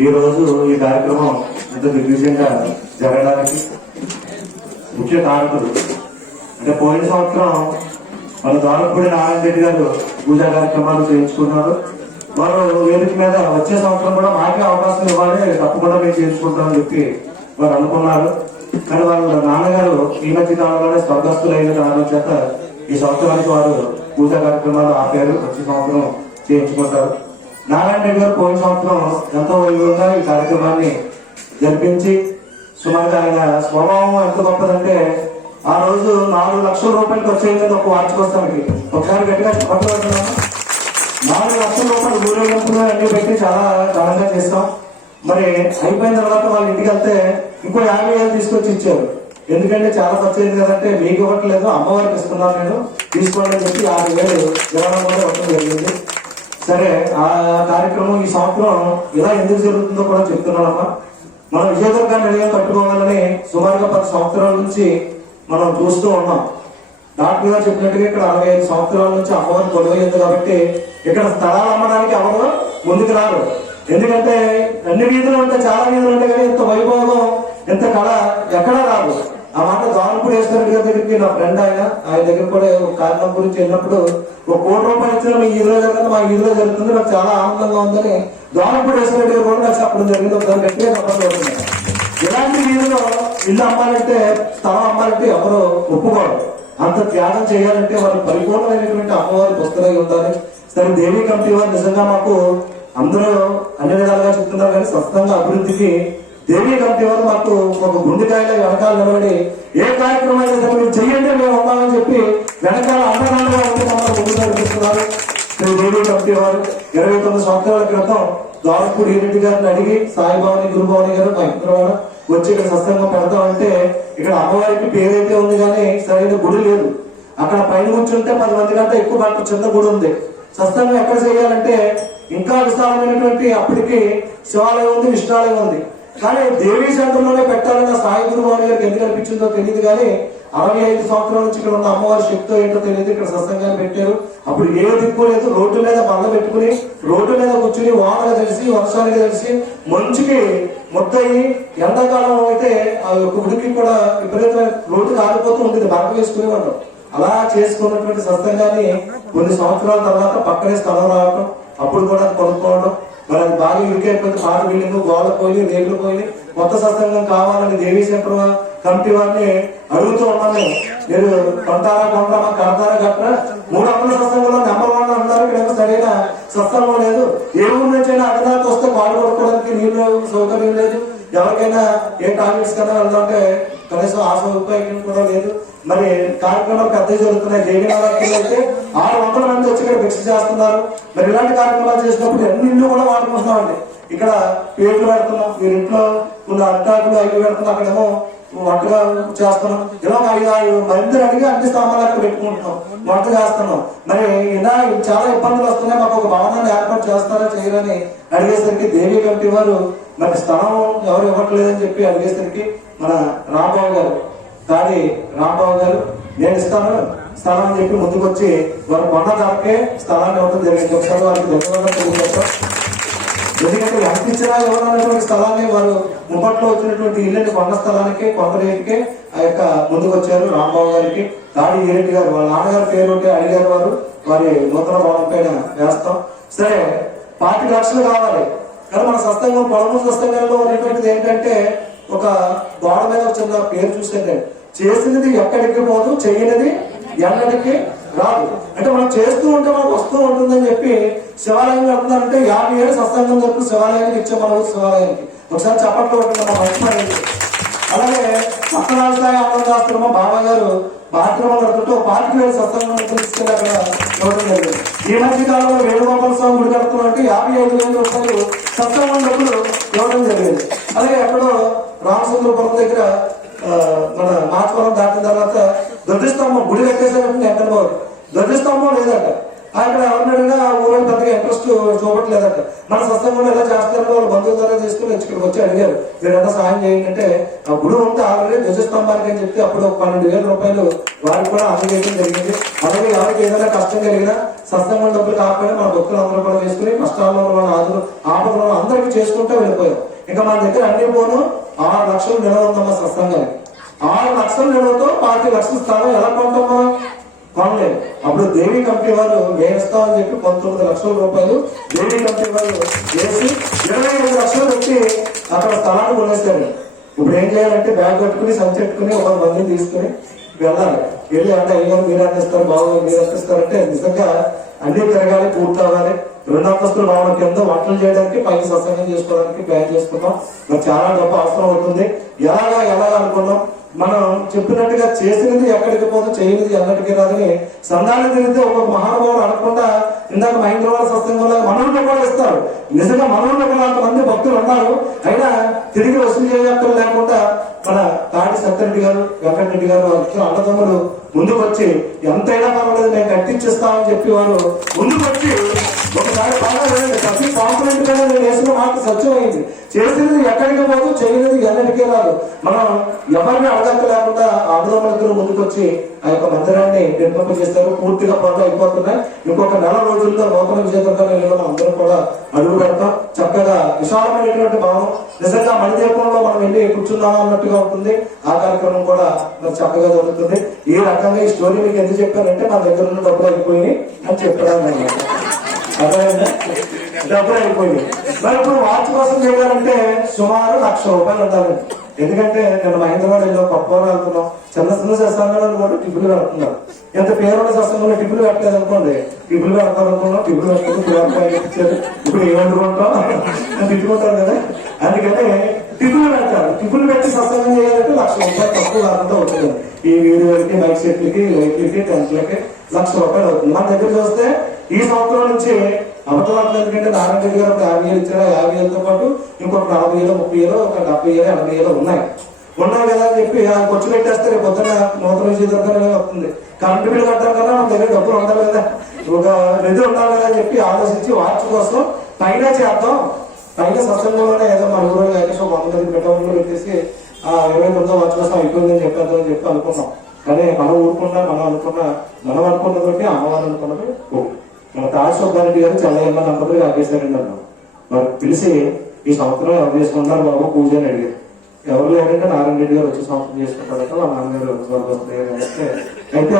ఈ రోజు ఈ కార్యక్రమం ఎంత దిగ్విజయంగా జరగడానికి ముఖ్య కారకులు. అంటే పోయిన సంవత్సరం మన ద్వారపూడి నారాయణ రెడ్డి గారు పూజా కార్యక్రమాలు చేయించుకున్నారు. వారు వేదిక మీద వచ్చే సంవత్సరం కూడా మాకే అవకాశం ఇవ్వాలి తప్పకుండా మేము చేయించుకుంటామని చెప్పి వారు అనుకున్నారు. కానీ వాళ్ళ నాన్నగారు ఈ మధ్య కాలంలోనే స్వర్గస్థులైన కారణం చేత ఈ సంవత్సరానికి వారు పూజా కార్యక్రమాలు ఆపారు. వచ్చే సంవత్సరం చేయించుకుంటారు. నారాయణ రెడ్డి గారు పోయిన సంవత్సరం ఎంతో వైభవంగా ఈ కార్యక్రమాన్ని జరిపించి సుమారు ఆయన స్వభావం ఎంత గొప్పదంటే ఆ రోజు నాలుగు లక్షల రూపాయలు ఖర్చు అయింది ఒక వార్షికోత్సవానికి ఒకసారి గట్టిగా చెప్పట్లు నాలుగు లక్షల రూపాయలు ఊరేగింపులు అన్ని పెట్టి చాలా ఘనంగా చేస్తాం. మరి అయిపోయిన తర్వాత వాళ్ళ ఇంటికి వెళ్తే ఇంకో యాభై వేలు తీసుకొచ్చి ఇచ్చారు. ఎందుకంటే చాలా ఖర్చు అయింది కదంటే మీకు ఇవ్వట్లేదు అమ్మవారికి ఇస్తున్నాను నేను తీసుకోండి అని చెప్పి యాభై వేలు జరగడం కూడా ఇవ్వడం జరిగింది. సరే ఆ కార్యక్రమం ఈ సంవత్సరం ఇలా ఎందుకు జరుగుతుందో కూడా చెప్తున్నానమ్మా మనం విజయదుర్గాన్ని నిలయం కట్టుకోవాలని సుమారుగా పది సంవత్సరాల నుంచి మనం చూస్తూ ఉన్నాం. డాక్టర్ గారు చెప్పినట్టుగా ఇక్కడ అరవై ఐదు సంవత్సరాల నుంచి అమ్మవారి కొలువలేదు కాబట్టి ఇక్కడ స్థలాలు అమ్మడానికి ఎవరు ముందుకు రారు. ఎందుకంటే అన్ని వీధులు ఉంటాయి చాలా వీధులు ఉంటాయి కానీ ఇంత వైభవం ఇంత కళ ఎక్కడా రాదు. ఆ మాట దానపూడి ఈశ్వరుడి గారి దగ్గరికి నా ఫ్రెండ్ ఆయన ఆయన దగ్గర కూడా ఒక కారణం గురించి వెళ్ళినప్పుడు ఒక కోటి రూపాయలు ఇచ్చిన మీ ఈదులో జరుగుతుంది మా ఈదులో జరుగుతుంది నాకు చాలా ఆనందంగా ఉందని దానిపూడి ఈశ్వరుడి గారు కూడా నాకు చెప్పడం జరిగింది. ఒకసారి గట్టిగా చెప్పడం ఇలాంటి వీధిలో ఇల్లు అమ్మాలంటే స్థలం అమ్మాలంటే ఎవరు ఒప్పుకోరు. అంత త్యాగం చేయాలంటే వారు పరిపూర్ణమైనటువంటి అమ్మవారి పుస్తకం ఉండాలి. సరే దేవీ కమిటీ వారు నిజంగా మాకు అందరూ అన్ని విధాలుగా చెప్తున్నారు కానీ స్వస్థంగా అభివృద్ధికి దేవీ కమిటీ వారు మాకు ఒక గుండెకాయలో వెనకాల నిలబడి ఏ కార్యక్రమం అయితే సరే మీరు చెయ్యండి మేము ఉన్నామని చెప్పి వెనకాల అండదండగా ఉంటే మమ్మల్ని ముందు నడిపిస్తున్నారు. శ్రీ దేవీ కమిటీ వారు ఇరవై తొమ్మిది సంవత్సరాల క్రితం దావపూడి రెడ్డి గారిని అడిగి సాయిభావని గురుభావని గారు మా ఇంట్లో వచ్చి ఇక్కడ సత్సంగం పెడతామంటే ఇక్కడ అమ్మవారికి పేరైతే ఉంది కానీ సరైన గుడి లేదు. అక్కడ పైన కూర్చుంటే పది మంది కంటే ఎక్కువ పట్ల చిన్న గుడి ఉంది. సత్సంగం ఎక్కడ చేయాలంటే ఇంకా విశాలమైనటువంటి అప్పటికి శివాలయం ఉంది విష్ణాలయం ఉంది. కానీ దేవీ శాంతంలోనే పెట్టాలన్న సాయి గురుభావని గారికి ఎందుకు అనిపించిందో తెలియదు కానీ అరవై ఐదు సంవత్సరాల నుంచి ఇక్కడ ఉన్న అమ్మవారి శక్తితో ఏంటో తెలియదు ఇక్కడ సత్సంగాన్ని పెట్టారు. అప్పుడు ఏ దిక్కు లేదు. రోడ్డు మీద బండ పెట్టుకుని రోడ్డు మీద కూర్చుని వానగా తెలిసి వర్షానికి తెలిసి మంచుకి ముద్దయి. ఎండాకాలం అయితే ఆ యొక్క ఉడికి కూడా విపరీతమైన రోడ్డు కాలిపోతూ ఉంటుంది బరక వేసుకునేవాడు అలా చేసుకున్నటువంటి సత్సంగాన్ని కొన్ని సంవత్సరాల తర్వాత పక్కనే స్థలం రావడం అప్పుడు కూడా కొనుక్కోవడం మరి అది బాగా ఇరుకైపోయింది పాత బిల్డింగ్ గోడ పోయి రేట్లు పోయి కొత్త సత్సంగం కావాలని దేవీ సెంటర్ కమిటీ వారిని అడుగుతూ ఉన్నాను. మీరు కొంటారా కొంటారా కడతారా కట్టరా? మూడు అప్పుల సత్సంగంలో నెంబర్ వన్ అన్నారు ఇక్కడ సరైన సత్సంగం లేదు. ఏ ఊరు నుంచైనా అడగడానికి వస్తే పాలు కొనుక్కోవడానికి నీళ్ళు సౌకర్యం లేదు. ఎవరికైనా ఏ టాయిలెట్స్ కన్నా వెళ్దామంటే కనీసం ఆ సౌకర్యం కూడా లేదు. మరి కార్యక్రమాలు పెద్ద జరుగుతున్నాయి. జయగిరి అయితే ఆరు వందల మంది వచ్చి ఇక్కడ భిక్ష చేస్తున్నారు. మరి ఇలాంటి కార్యక్రమాలు చేసినప్పుడు అన్ని ఇల్లు కూడా వాడుకుంటున్నామండి. ఇక్కడ పేర్లు పెడుతున్నాం. మీరు ఇంట్లో ఉన్న అడ్డాకులు అవి పెడుతున్నాం. అక్కడేమో వంటగా చేస్తున్నాం. ఇలా ఐదు ఐదు ఆరు అడిగి అన్ని స్తంభాలు అక్కడ పెట్టుకుంటున్నాం. వంట చేస్తున్నాం. మరి ఇలా చాలా ఇబ్బందులు వస్తున్నాయి. మాకు ఒక భవనాన్ని ఏర్పాటు చేస్తారా చేయరని అడిగేసరికి దేవి కమిటీ వారు మరి స్థలం ఎవరు ఇవ్వట్లేదని చెప్పి అడిగేసరికి మన రాంబాబు గారు కానీ రాంబాబు గారు నేను ఇస్తాను స్థలం అని చెప్పి ముందుకు వచ్చి వారు కొన్న ధరకే స్థలాన్ని ఇవ్వడం జరిగింది. ఒకసారి వారికి ధన్యవాదాలు తెలియజేస్తాం ఎందుకంటే ఎంత ఇచ్చినా స్థలాన్ని వారు ముప్పట్లో వచ్చినటువంటి ఇల్లుని కొన్న స్థలానికి కొంత రేటుకే ఆ యొక్క ముందుకు వచ్చారు రాంబాబు గారికి. దాడి ఈరెడ్డి గారు? వాళ్ళ నాన్నగారి పేరు ఉంటే అడిగారు వారు. వారి నూతన భవనం పైన వేస్తాం. సరే పార్టీ లక్షలు కావాలి. కానీ మన సస్తంగం పొలమూరు సస్తంగంలో ఉన్నటువంటిది ఏంటంటే ఒక గోడ మీద చిన్న పేరు చూస్తే చేసినది ఎక్కడికి పోదు చేయనిది ఎన్నడికి రాదు. అంటే మనం చేస్తూ ఉంటే మనకు వస్తూ ఉంటుందని చెప్పి శివాలయం వెళ్తున్నారంటే యాభై ఏడు సత్సంగం జరుపు శివాలయానికి ఇచ్చే మన శివాలయానికి. ఒకసారి చప్పట్లు కొట్టిన మా మంచి అలాగే పట్టణాల స్థాయి ఆనందాశ్రమ బాబా గారు బాత్రూమ్ కడుతుంటే ఒక పార్టీ వేలు సత్సంగం తీసుకెళ్ళి అక్కడ ఇవ్వడం జరిగింది. ఈ మధ్య కాలంలో వేణుగోపాల స్వామి గుడి కడుతున్నట్టు యాభై ఐదు వేల రూపాయలు సత్సంగం డబ్బులు ఇవ్వడం జరిగింది. అలాగే ఎక్కడో రామచంద్రపురం దగ్గర ఆ, మన మాచవరం దాటిన తర్వాత ధ్వజస్తంభం గుడి కట్టేసారంటే ఎక్కడ పోరు. ధ్వజస్తంభం లేదట. అక్కడ ఎవరిని అడిగినా ఆ ఊళ్ళో పెద్దగా ఇంట్రెస్ట్ చూపట్లేదట. మన సత్సంగంలో ఎలా చేస్తారో వాళ్ళు బంధువుల ద్వారా తీసుకుని వచ్చి ఇక్కడికి వచ్చి అడిగారు. మీరు ఎంత సహాయం చేయండి అంటే ఆ గుడి ఉంటే ఆల్రెడీ ధ్వజస్తంభానికి అని చెప్పి అప్పుడు ఒక పన్నెండు వేల రూపాయలు వారికి కూడా అందజేయడం జరిగింది. అలాగే ఎవరికి ఏదైనా కష్టం కలిగినా సత్సంగం డబ్బులు కాకపోయినా మన భక్తులు అందరూ కూడా చేసుకుని కష్టాల్లో ఉన్న వాళ్ళు ఆదులు ఆపదలో అందరికీ చేసుకుంటూ వెళ్ళిపోయాం. ఇంకా మన దగ్గర అన్ని పోను ఆరు లక్షలు నిలవ ఉందమ్మా సత్సంగానికి? ఆరు లక్షలు నిలవతో పాతి లక్షల స్థానం ఎలా కొంటాం కొనలేదు అప్పుడు దేవి కంపెనీ వాళ్ళు వేస్తాం అని చెప్పి పంతొమ్మిది లక్షల రూపాయలు దేవి కంపెనీ వాళ్ళు వేసి ఇరవై ఐదు లక్షలు పెట్టి అక్కడ స్థలాన్ని కొనేస్తారు ఇప్పుడు ఏం చేయాలంటే బ్యాగ్ కట్టుకుని సంచి పెట్టుకుని ఒక మందిని తీసుకుని వెళ్ళాలి. వెళ్ళి అంటే అయ్యారు మీరు అందిస్తారు బాగుంది మీరు అందిస్తారంటే నిజంగా అన్ని తిరగాలి పూర్తవ్వాలి రెండు అంతస్తుల భవనం కింద వంటలు చేయడానికి పైకి సత్సంగం చేసుకోవడానికి ప్లాన్ చేసుకున్నాం. మరి చాలా గొప్ప అవసరం అవుతుంది. ఎలాగా ఎలాగా అనుకున్నాం. మనం చెప్పినట్టుగా చేసినది ఎక్కడికి పోదు చేయనిది ఎన్నటికీ రాదని సంధానం తిరిగితే ఒక మహానుభావుడు అనకుండా ఇందాక మహేంద్రవాడ సత్సంగంలో మనవులు కూడా ఇస్తారు. నిజంగా మనవులు కూడా అంతమంది భక్తులు ఉన్నారు. అయినా తిరిగి వసూలు చేయక్కర్ లేకుండా మన తాడి సత్యరెడ్డి గారు వెంకటరెడ్డి గారు వారి అన్నదమ్ములు ముందుకు వచ్చి ఎంతైనా పర్వాలేదు మేము కట్టించేస్తామని చెప్పి వారు ముందుకు వచ్చి ఒకసారి బాగా ప్రతి కాంపొనెంట్ కూడా నేను వేసిన మాట సత్యమైంది. చేసినది ఎక్కడికి పోదు చేయలేదు ఎన్నటికీ రాదు. మనం ఎవరిని అడగక లేకుండా అన్నదమ్ములిద్దరు ముందుకు వచ్చి ఆ యొక్క మందిరాన్ని నిర్మింప చేస్తారు. పూర్తిగా పనులు అయిపోతున్నాయి. ఇంకొక నెల రోజుల్లో నూతన విజయదుర్గంలో మనం అందరం కూడా అడుగు పెడతాం. చక్కగా విశాలమైనటువంటి భావం నిజంగా మణిదీపంలో మనం వెళ్ళి కూర్చున్నాం అన్నట్టుగా ఉంటుంది. ఆ కార్యక్రమం కూడా మరి చక్కగా జరుగుతుంది. ఈ రకంగా ఈ స్టోరీ మీకు ఎందుకు చెప్పానంటే మా దగ్గర ఉన్న డబ్బులు అయిపోయి అని చెప్పడానికి అర్థమైందా? డబ్బులు అయిపోయింది మరి ఇప్పుడు వాచ్ కోసం చేయాలంటే సుమారు లక్ష రూపాయలు ఉండాలి. ఎందుకంటే నేను మహేంద్రవాడలో పప్పవరం వెళ్తున్నాం చిన్న చిన్న సత్సంగాలను కూడా టిప్పులు పెడుతున్నారు. ఎంత పేరున్న సత్సంగంలో టిప్పులు పెట్టలేదు అనుకోండి. టిప్పులు పెడతారు అనుకున్నాం టిప్పులు ఇప్పుడు ఏమనుకుంటాం అని తిట్టుకుంటారు కదా. అందుకని టిప్పులు పెడతారు టిప్పులు పెట్టి సత్సంగం చేయాలంటే లక్ష రూపాయలు తక్కువ కాకుండా అవుతుంది ఈ వీడియోలకి మైక్ సెట్లకి లైట్లకి టెంట్లకి లక్ష రూపాయలు అవుతుంది. మన దగ్గర చూస్తే ఈ సంవత్సరం నుంచి అబద్ధం ఎందుకంటే నారాయణ రెడ్డి గారు ఒక యాభై వేలు ఇచ్చారు. యాభై వేలతో పాటు ఇంకొక నలభై వేలు ముప్పై వేలు ఒక డెబ్బై వేలు ఎనభై వేలు ఉన్నాయి. ఉన్నాయి కదా అని చెప్పి ఆ ఖర్చు పెట్టేస్తే రేపు పొద్దున్న నూతన విజయదుర్గం వస్తుంది. కరెంటు బిల్లు కట్టడం కన్నా మన దగ్గర డబ్బులు ఉండాలి కదా. ఒక నిధి ఉండాలి కదా అని చెప్పి ఆలోచించి వాచ్ కోసం పైన చేద్దాం. పైన సత్సంగంలోనే ఏదో మన ఊరు ఏదో వంద మంది పెట్టడంలో పెట్టేసి ఆ ఇరవై తొమ్మిదో వాచ్ అయిపోయిందని చెప్పేద్దాం అని చెప్పి అనుకున్నాం. కానీ మనం ఊరుకున్నా మనం అనుకున్న మనం అనుకున్నది ఒకటి అమ్మవారు అనుకున్నది ఒకటి మన తాజ్ సుబ్బారెడ్డి గారు చల్లయ్యమ్మ దంపతులు ఆపేశారండి అన్నాం మరి పిలిచి ఈ సంవత్సరం ఎవరు చేసుకుంటున్నారు బాబు? పూజ అని అడిగారు. ఎవరు లేదంటే నారాయణ రెడ్డి గారు వచ్చి సంవత్సరం చేసుకుంటారంటే మా నాన్నగారు స్వర్గస్థులు అయితే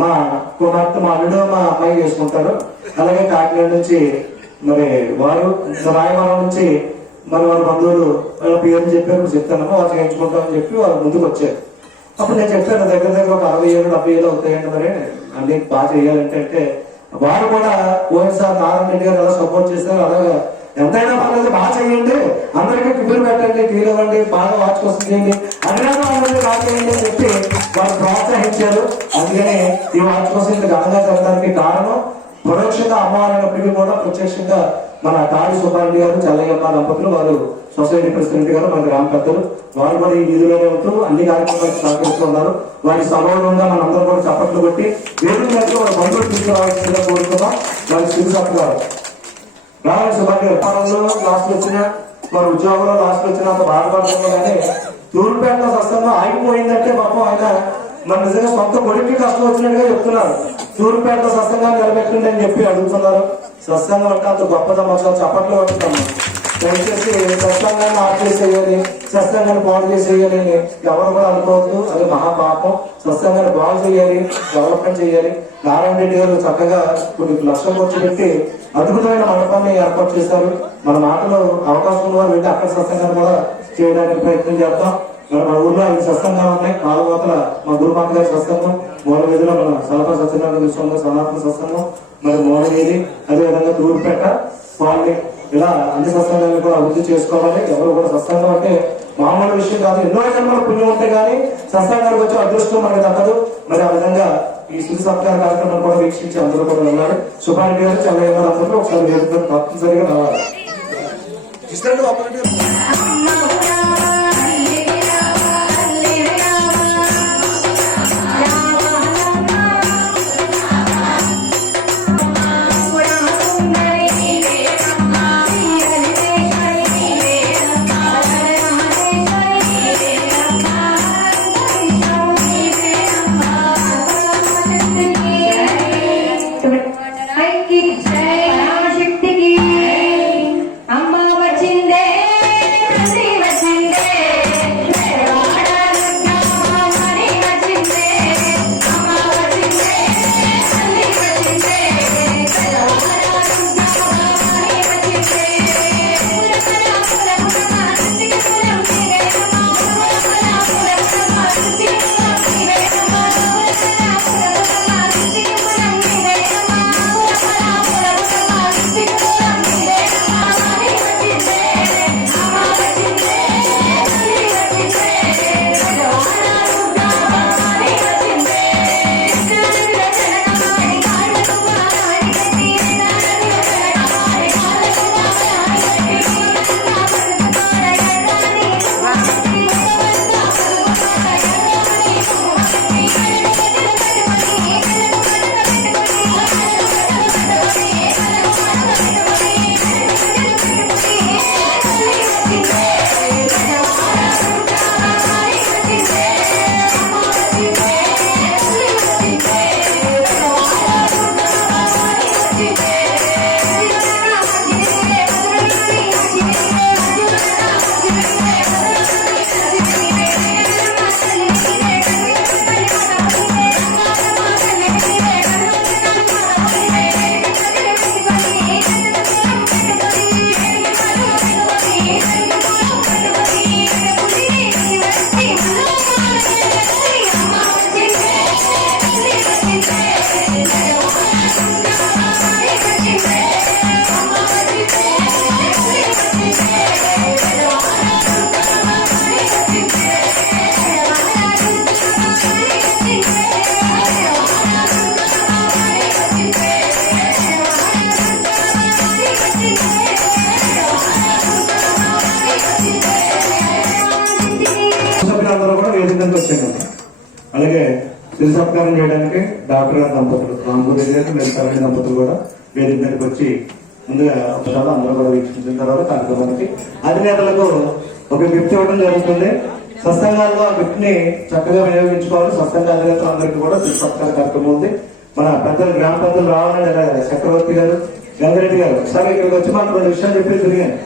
మా కుమార్తె మా అల్లుడు మా అమ్మాయి చేసుకుంటారు. అలాగే కాకినాడ నుంచి మరి వారు రాయవరం నుంచి మరి వారి బంధువులు వాళ్ళ పేరు చెప్పారు చెప్తాను వాళ్ళు చేయించుకుంటామని చెప్పి వాళ్ళ ముందుకు వచ్చారు. అప్పుడు నేను చెప్పాను దగ్గర దగ్గర ఒక అరవై ఏళ్ళు డెబ్బై ఏళ్ళు అవుతాయండి మరి. అన్ని బాగా చేయాలంటే అంటే వారు కూడా ఓఎస్ఆర్ నారాయణ రెడ్డి గారు ఎలా సపోర్ట్ చేశారు అలాగా ఎంతైనా పర్లేదు బాగా చేయండి. అందరికీ టిఫిన్ పెట్టండి టీలు ఇవ్వండి బాగా వాచ్ కోసం చేయండి. అన్ని బాగా చేయండి అని చెప్పి వాళ్ళు ప్రోత్సహించారు. అందుకనే ఈ వాచ్ కోసం ఇంత ఘనంగా జరగడానికి కారణం పరోక్షంగా అమ్మవారైనప్పటికీ కూడా ప్రత్యక్షంగా మన తాడి సుబ్బారెడ్డి గారు చల్లయ్యమ్మ దంపతులు వారు సొసైటీ ప్రెసిడెంట్ గారు మన గ్రామ పెద్దలు. వారు కూడా ఈ వీధిలోనే ఉంటూ అన్ని కార్యక్రమాలకు సహకరిస్తూ ఉన్నారు. వారి సగౌరవంగా మనందరం కూడా చప్పట్లు కొట్టి వేరే మీద మన బంధువులు తీసుకురావాల్సిందిగా కోరుతున్నాం వారి శ్రీసాప్ గారు. రావాలి సుబ్బారెడ్డి గారు వ్యాపారంలో లాస్ట్ వచ్చిన మరి ఉద్యోగంలో లాస్ట్ వచ్చిన అంత బాధపడతాము కానీ తూర్పుపేట సస్తంగా ఆగిపోయిందంటే పాపం ఆయన మన నిజంగా సొంత కొడుక్కి కష్టం వచ్చినట్టుగా చెప్తున్నారు. తూర్పుపేట సస్తంగా నిలబెట్టండి అని చెప్పి అడుగుతున్నారు. సత్సంగం అంటే అంత గొప్పదమ్మా అసలు చప్పట్లు పట్టుతాము దయచేసి సత్సంగాన్ని ఆఫ్ చేసేయాలి సత్సంగాన్ని బాగు చేసేయాలి అని ఎవరు కూడా అనుకోవద్దు. అది మహాపాపం. సత్సంగాన్ని బాగు చేయాలి డెవలప్మెంట్ చేయాలి. నారాయణ రెడ్డి గారు చక్కగా కొన్ని లక్షలు ఖర్చు పెట్టి అద్భుతమైన మండపాన్ని ఏర్పాటు చేశారు. మన మాటలో అవకాశం ఉన్న వారు వెళ్ళి అక్కడ సత్సంగాన్ని కూడా చేయడానికి ప్రయత్నం చేద్దాం. మరి మన ఊర్లో సత్సంగాలు ఉన్నాయి. కాలువతల మా గురుమాత గారి సత్సంగం మూల వీధిలో మన సలహా సత్యనారాయణ విశ్వంలో సనాతన సత్సంగం మరి మూల వీధి అదేవిధంగా తూర్పుపేట కాలనీ ఇలా అన్ని సత్సంగాలను కూడా అభివృద్ధి చేసుకోవాలి. ఎవరు కూడా సత్సంగం అంటే మామూలు విషయం కాదు. ఎన్నో జన్మల పుణ్యం ఉంటే గానీ సత్సంగానికి వచ్చే అదృష్టం మనకి తప్పదు. మరి ఆ విధంగా ఈ శుద్ధ సత్కార కార్యక్రమం కూడా వీక్షించి అందరూ కూడా ఉన్నారు. సుబ్బారెడ్డి గారు చల్లయ్య గారు అందరూ ఒకసారి తప్పనిసరిగా రావాలి. శిరు సత్కారం చేయడానికి డాక్టర్ గారి దంపతులు రాంపూర్ గారు తరలి దంపతులు కూడా వేదిక మీదకి వచ్చి ముందుగా ఒకసారి అందరూ కూడా వీక్షించిన తర్వాత కార్యక్రమానికి అధినేతలకు ఒక గిఫ్ట్ ఇవ్వడం జరుగుతుంది. సత్సంగాల్లో ఆ గిఫ్ట్ని చక్కగా వినియోగించుకోవాలి. సత్సంగ అధినేతలు అందరికీ కూడా శిరు కార్యక్రమం ఉంది. మన పెద్దలు గ్రామ పెద్దలు రావాలని చక్రవర్తి గారు గంగిరెడ్డి గారు. ఒకసారి ఇక్కడికి వచ్చి మాకు కొన్ని విషయాలు చెప్పి తిరిగాను